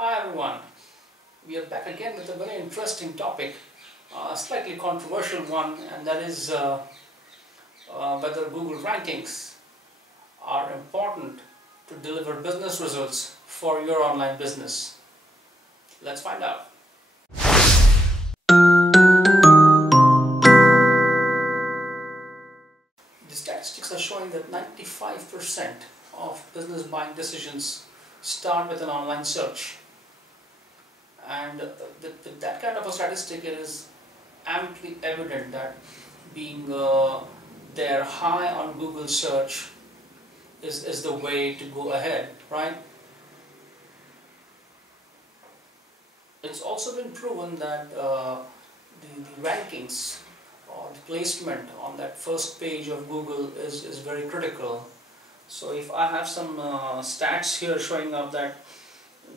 Hi everyone, we are back again with a very interesting topic, a slightly controversial one, and that is whether Google rankings are important to deliver business results for your online business. Let's find out. The statistics are showing that 95% of business buying decisions start with an online search. And with that kind of a statistic, it is amply evident that being there high on Google search is the way to go ahead, right? It's also been proven that the rankings or the placement on that first page of Google is very critical. So if I have some stats here showing up that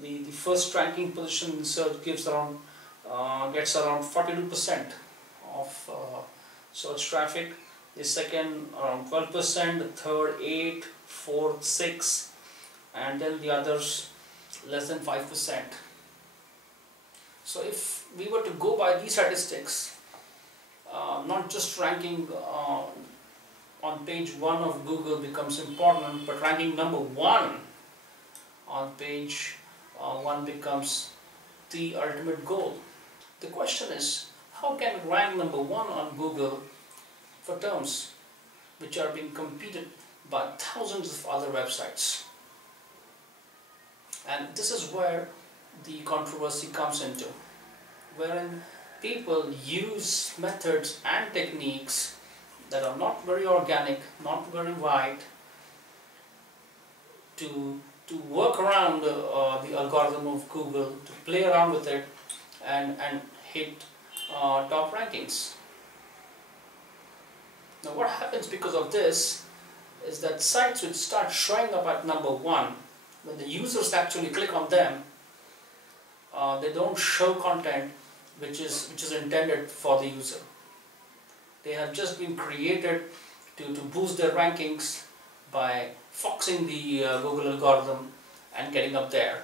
the first ranking position in search gets around 42% of search traffic, the second around 12%, the third 8%, fourth 6%, and then the others less than 5%. So if we were to go by these statistics, not just ranking on page 1 of Google becomes important, but ranking number 1 on page 1 becomes the ultimate goal. The question is, how can we rank number 1 on Google for terms which are being competed by thousands of other websites? And this is where the controversy comes into, wherein people use methods and techniques that are not very organic, not very wide, to work around the algorithm of Google, to play around with it and hit top rankings. Now what happens because of this is that sites which start showing up at number 1, when the users actually click on them, they don't show content which is intended for the user. They have just been created to boost their rankings by foxing the Google algorithm and getting up there.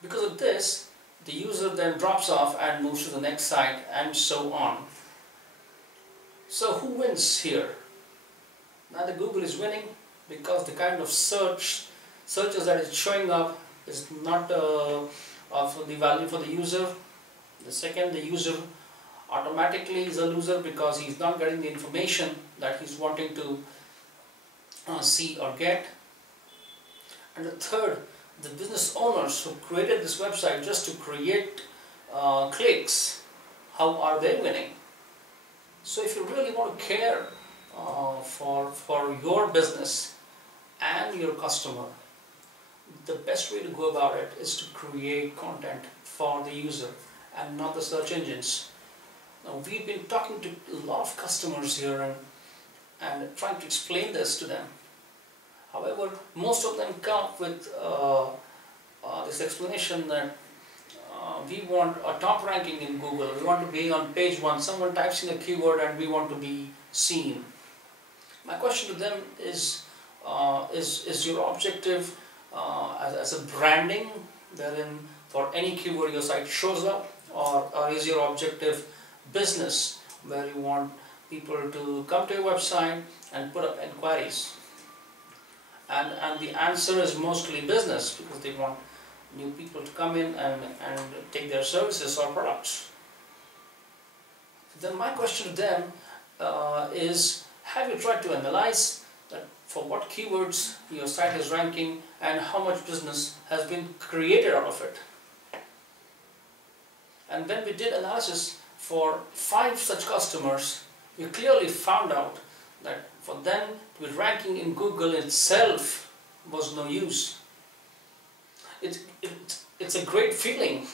Because of this, the user then drops off and moves to the next site, and so on. So who wins here? Now the Google is winning because the kind of searches that is showing up is not of the value for the user. The second, the user automatically is a loser because he's not getting the information that he's wanting to see or get. And the third, the business owners who created this website just to create clicks, how are they winning? So if you really want to care for your business and your customer, the best way to go about it is to create content for the user and not the search engines. Now we've been talking to a lot of customers here and trying to explain this to them. However, most of them come up with this explanation that we want a top ranking in Google, we want to be on page 1, someone types in a keyword and we want to be seen. My question to them is your objective as a branding, wherein for any keyword your site shows up, or is your objective business, where you want people to come to your website and put up inquiries? And the answer is mostly business, because they want new people to come in and take their services or products. Then my question to them is, have you tried to analyze that for what keywords your site is ranking and how much business has been created out of it? And when we did analysis for 5 such customers, we clearly found out that for them to be ranking in Google itself was no use. It's a great feeling.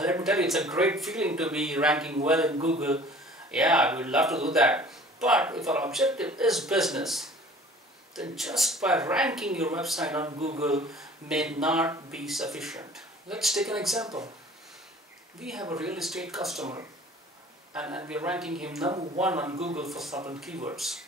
Let me tell you, it's a great feeling to be ranking well in Google. Yeah, we'd love to do that. But if our objective is business, then just by ranking your website on Google may not be sufficient. Let's take an example. We have a real estate customer and we are ranking him number 1 on Google for certain keywords.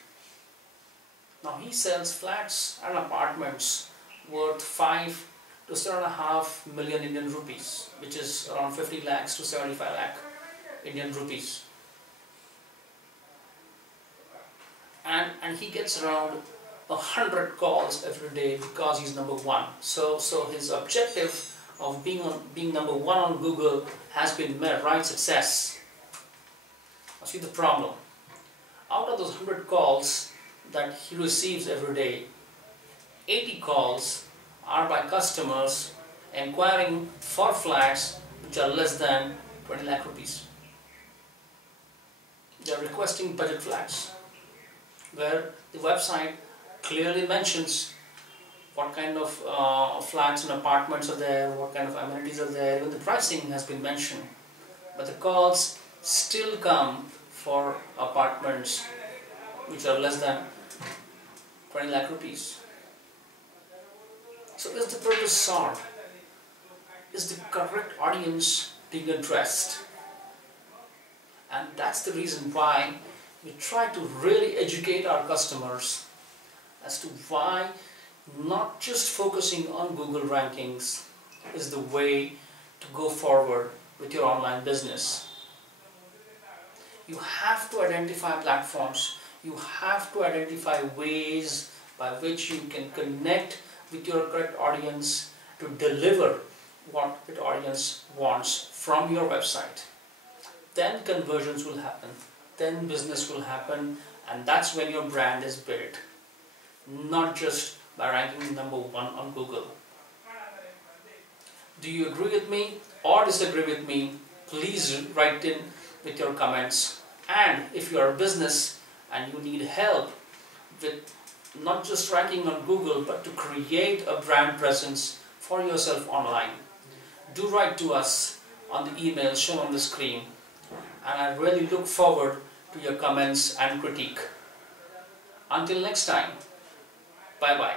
Now he sells flats and apartments worth 5 to 7.5 million Indian rupees, which is around 50 lakhs to 75 lakh Indian rupees. And he gets around 100 calls every day because he's number one. So his objective of being number one on Google has been met, right? Success. Now see the problem. Out of those 100 calls that he receives every day, 80 calls are by customers inquiring for flats which are less than 20 lakh rupees. They are requesting budget flats, where the website clearly mentions what kind of flats and apartments are there, what kind of amenities are there, even the pricing has been mentioned. But the calls still come for apartments which are less than 20 lakh rupees. So is the purpose solved? Is the correct audience being addressed? And that's the reason why we try to really educate our customers as to why not just focusing on Google rankings is the way to go forward with your online business. You have to identify platforms, you have to identify ways by which you can connect with your correct audience to deliver what the audience wants from your website. Then conversions will happen, then business will happen, and that's when your brand is built. Not just by ranking number one on Google. Do you agree with me or disagree with me? Please write in with your comments. And if you are a business and you need help with not just ranking on Google but to create a brand presence for yourself online, do write to us on the email shown on the screen. And I really look forward to your comments and critique. Until next time, bye-bye.